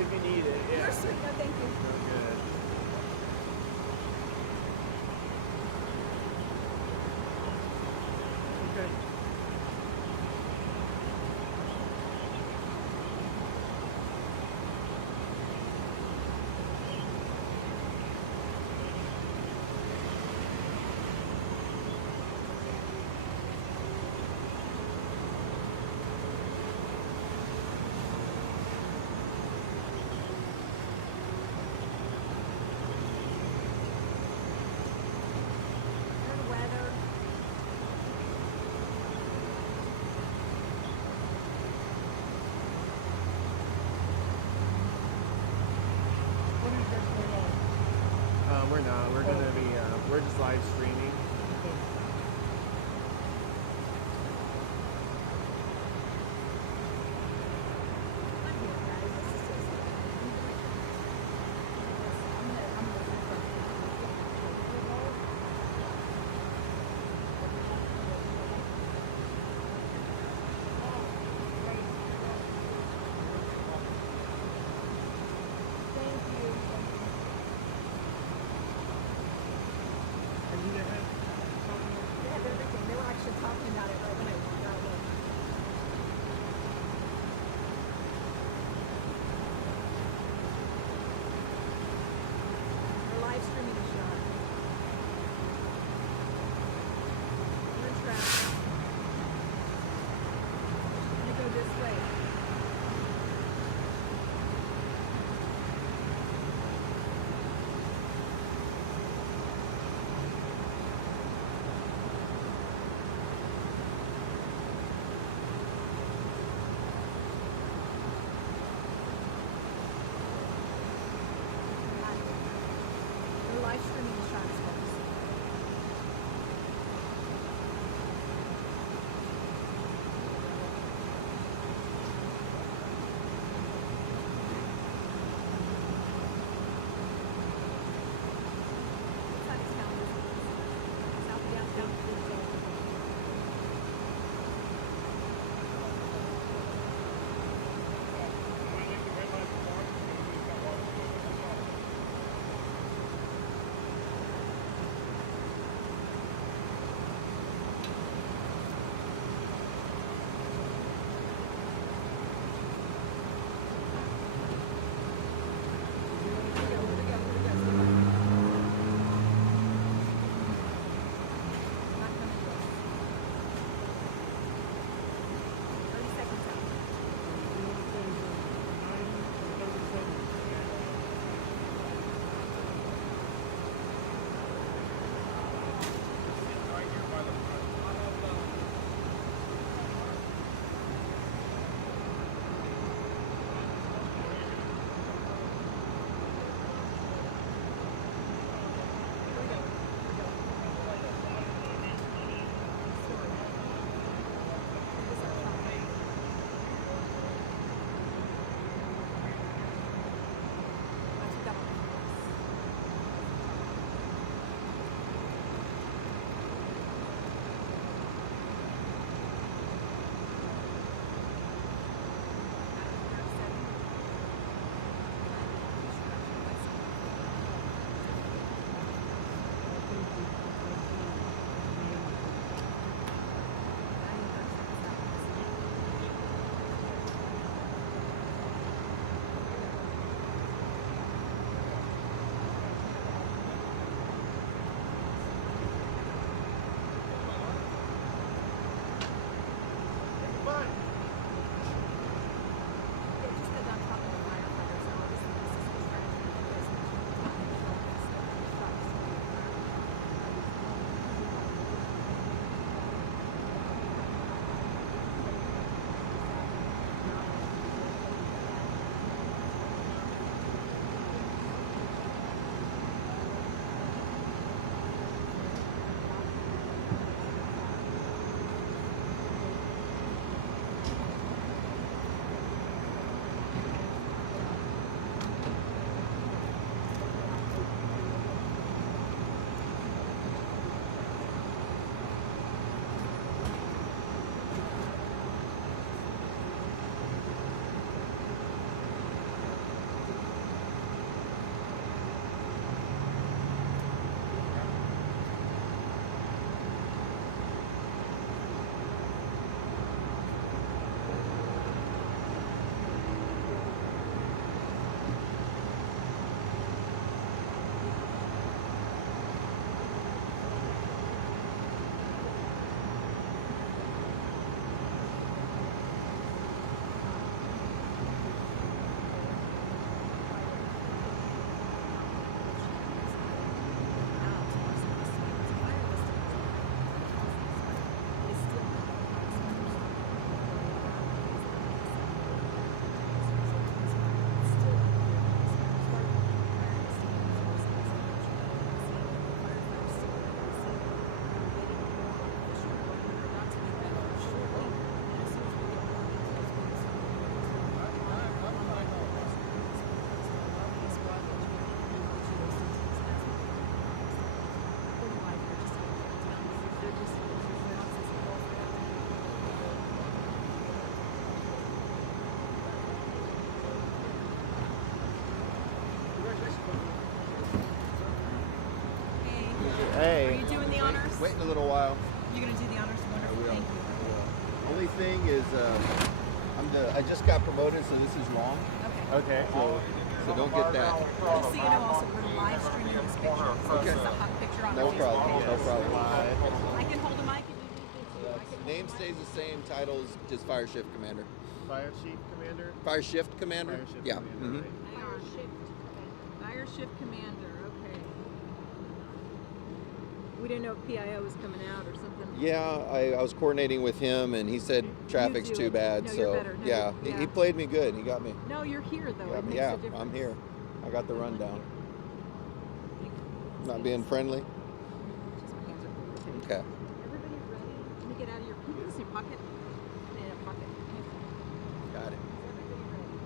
if you need it. Yeah. You're sweet. No, thank you. No good. Okay. Good weather. What are you guys going on? We're not. We're gonna be. We're just live streaming. I'm here, guys. This is Susan. I'm looking for Thank you. I need a hand. waiting a little while. You're gonna do the honors. I Wonderful. will. Thank you. I will. Only thing is, I just got promoted, so this is long. Okay. Okay. So don't get that. Just so you know, also we're live streaming this picture. So Okay. this is a hot picture on No our Facebook problem. page. No problem. I can hold a mic if you need me to. I can hold Name a mic. stays the same. Titles just Fire Shift Commander. Fire Chief Commander. Fire Shift Commander. Fire Shift Yeah. Commander, right. Fire shift commander. Fire shift commander. Okay. We didn't know if PIO was coming out or something. Yeah, I was coordinating with him, and he said traffic's do too it. bad. No, so you're better. No, yeah, you're- he played me good. He got me. No, you're here though. It makes Yeah, a difference. I'm here. I got the rundown. Thank you. Not being friendly. Just my hands are full. Okay. Everybody ready? Let me get out of your. Can you put this in your pocket? In a pocket. Got it. Is everybody ready?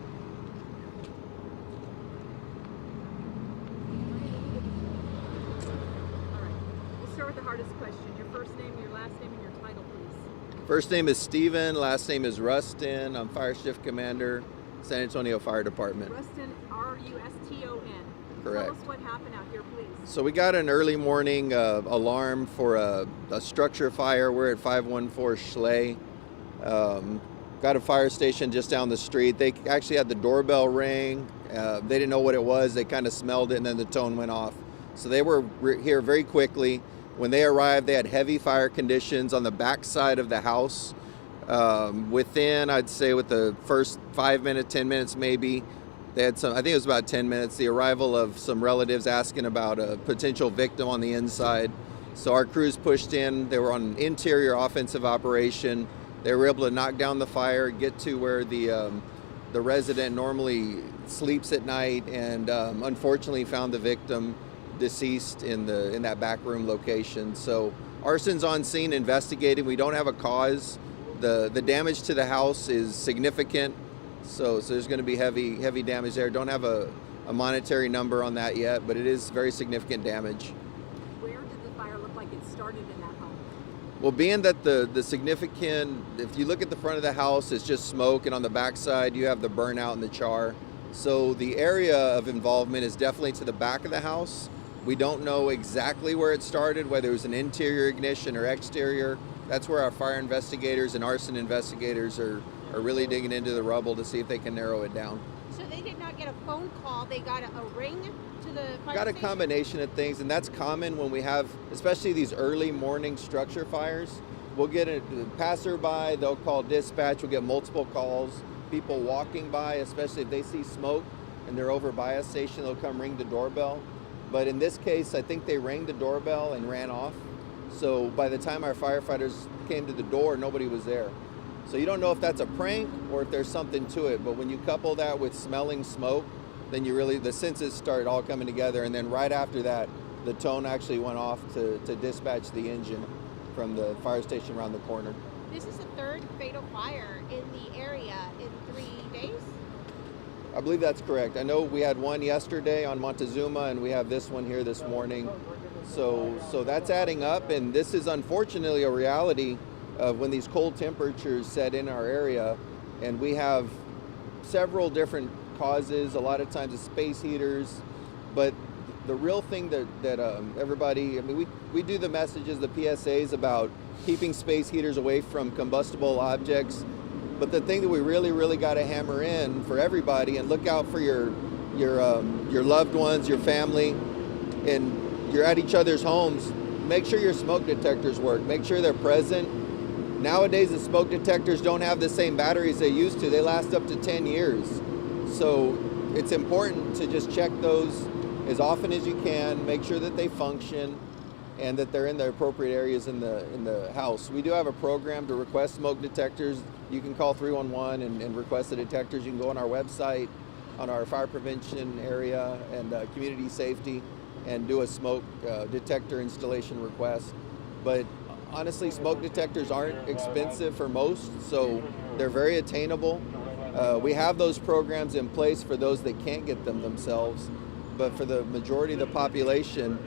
All right. We'll start with the hardest question. Your first name, your last name, and your title, please. First name is Steven. Last name is Rustin. I'm Fire Shift Commander, San Antonio Fire Department. Rustin, Ruston. Correct. Tell us what happened out here, please. So we got an early morning alarm for a structure fire. We're at 514 Schley. Got a fire station just down the street. They actually had the doorbell ring. They didn't know what it was. They kind of smelled it, and then the tone went off. So they were here very quickly. When they arrived, they had heavy fire conditions on the back side of the house. Within, I'd say, with the first 5 minutes, 10 minutes maybe, they had some, I think it was about 10 minutes, the arrival of some relatives asking about a potential victim on the inside. So our crews pushed in. They were on an interior offensive operation. They were able to knock down the fire, get to where the resident normally sleeps at night, and unfortunately found the victim deceased in that back room location. So arson's on scene, investigating. We don't have a cause. The damage to the house is significant. So there's going to be heavy damage there. Don't have a monetary number on that yet, but it is very significant damage. Where did the fire look like it started in that home? Well, being that the significant, if you look at the front of the house, it's just smoke, and on the back side you have the burnout and the char. So the area of involvement is definitely to the back of the house. We don't know exactly where it started, whether it was an interior ignition or exterior. That's where our fire investigators and arson investigators are really digging into the rubble to see if they can narrow it down. So they did not get a phone call, they got a ring to the fire Got a station? combination of things, and that's common when we have, especially these early morning structure fires. We'll get a passerby, they'll call dispatch, we'll get multiple calls. People walking by, especially if they see smoke and they're over by a station, they'll come ring the doorbell. But in this case, I think they rang the doorbell and ran off. So by the time our firefighters came to the door, nobody was there. So you don't know if that's a prank or if there's something to it. But when you couple that with smelling smoke, then the senses start all coming together. And then right after that, the tone actually went off to dispatch the engine from the fire station around the corner. This is the third fatal fire in the area in 3 days? I believe that's correct. I know we had one yesterday on Montezuma, and we have this one here this morning. So that's adding up, and this is unfortunately a reality of when these cold temperatures set in our area, and we have several different causes. A lot of times it's space heaters, but the real thing that everybody, I mean, we do the messages, the PSAs about keeping space heaters away from combustible objects. But the thing that we really got to hammer in for everybody, and look out for your loved ones, your family, and you're at each other's homes, make sure your smoke detectors work. Make sure they're present. Nowadays, the smoke detectors don't have the same batteries they used to. They last up to 10 years. So it's important to just check those as often as you can. Make sure that they function and that they're in the appropriate areas in the house. We do have a program to request smoke detectors. You can call 311 and request the detectors. You can go on our website, on our fire prevention area and community safety, and do a smoke detector installation request. But honestly, smoke detectors aren't expensive for most, so they're very attainable. We have those programs in place for those that can't get them themselves, but for the majority of the population,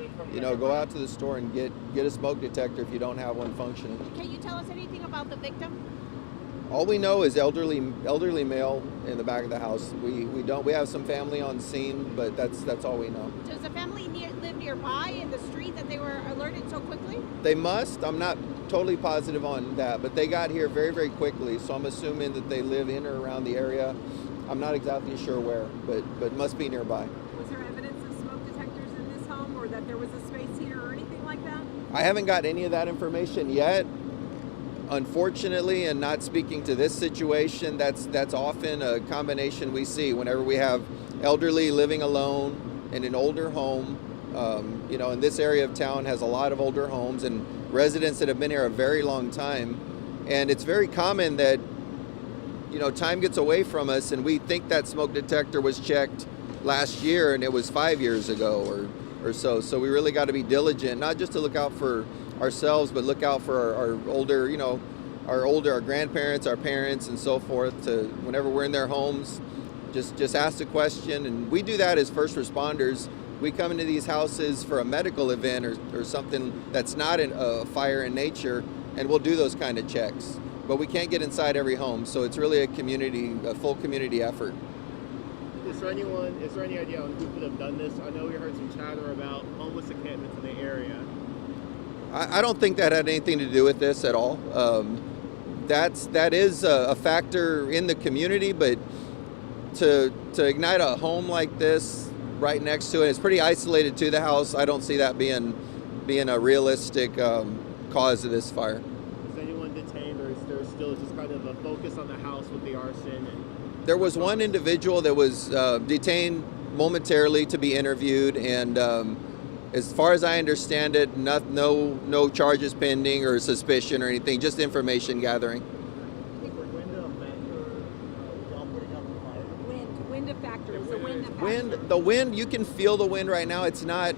go out to the store and get a smoke detector if you don't have one functioning. Can you tell us anything about the victim? All we know is elderly male in the back of the house. We have some family on scene, but that's all we know. Does the family live nearby in the street that they were alerted so quickly? They must. I'm not totally positive on that, but they got here very, very quickly. So I'm assuming that they live in or around the area. I'm not exactly sure where, but must be nearby. Was there evidence of smoke detectors in this home, or that there was a space heater or anything like that? I haven't got any of that information yet. Unfortunately, and not speaking to this situation, that's often a combination we see whenever we have elderly living alone in an older home. And this area of town has a lot of older homes and residents that have been here a very long time. And it's very common that, time gets away from us and we think that smoke detector was checked last year and it was 5 years ago or so. So we really got to be diligent, not just to look out for ourselves, but look out for our older, our grandparents, our parents, and so forth. To whenever we're in their homes, just ask the question. And we do that as first responders. We come into these houses for a medical event or something that's not a fire in nature, and we'll do those kind of checks. But we can't get inside every home, so it's really a full community effort. Is there any idea on who could have done this? I know we heard some chatter about homeless encampments in the area. I don't think that had anything to do with this at all. That is a factor in the community, but to ignite a home like this right next to it, it's pretty isolated to the house. I don't see that being a realistic cause of this fire. Is anyone detained, or is there still just kind of a focus on the house with the arson? There was one individual that was detained momentarily to be interviewed, and as far as I understand it, no charges pending or suspicion or anything, just information gathering. Wind a factor. It was a wind effect. The wind, you can feel the wind right now. It's not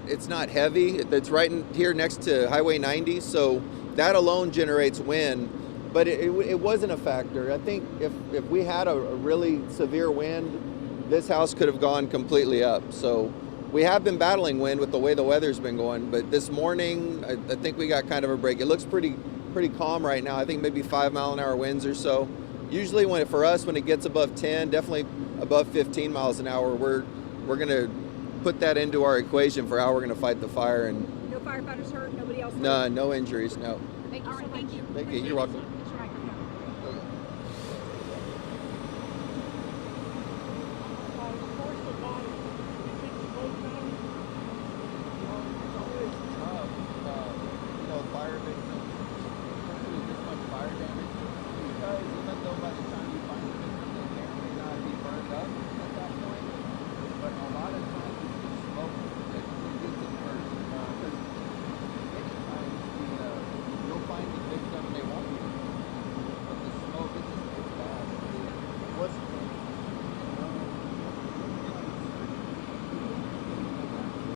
heavy. It's right in here next to Highway 90, so that alone generates wind. But it wasn't a factor. I think if we had a really severe wind, this house could have gone completely up. So we have been battling wind with the way the weather's been going. But this morning, I think we got kind of a break. It looks pretty calm right now. I think maybe 5-mile-an-hour winds or so. Usually for us, when it gets above 10, definitely above 15 miles an hour, we're going to put that into our equation for how we're going to fight the fire. And No firefighters hurt, nobody else hurt? no injuries, no. Thank you so much. Thank you. You're welcome.